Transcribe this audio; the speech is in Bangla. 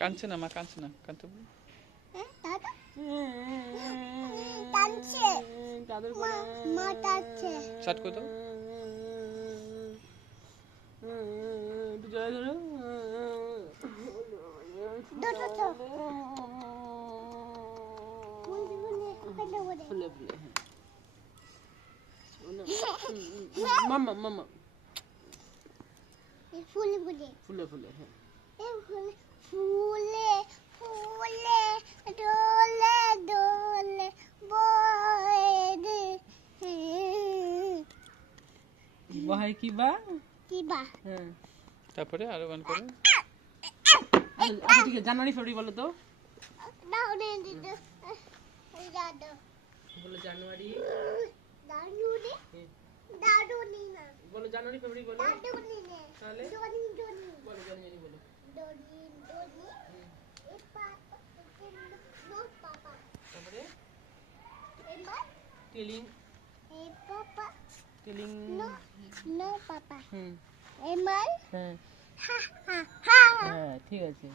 কাঁদছে না মা, কাঁদছে না, কাঁদতে বল। স্টার্ট করে দাও। জয় ধরো। ফুলে ফুলে মামা মামা ফুলে ফুলে ফুলে ফুলে হ্যাঁ। ফুলে ফুলে দোলে দোলে বয়ে বহাই কি বা কিবা হ্যাঁ। তারপরে আরো গান করো। আচ্ছা ঠিক আছে, জানুয়ারি ফেব্রুয়ারি বলো তো। দাও নে দিদু দাদু বলো জানুয়ারি। দাদু নে দাদু নি না বলো জানুয়ারি ফেব্রুয়ারি বলো। দাদু নি নে তাহলে দনি দনি বলো জানুয়ারি বলো। দনি দনি এ পাপা নো পাপা তারপরে এবার telling a papa telling no no papa hmm এবার হ্যাঁ হা হা হা হ্যাঁ ঠিক আছে।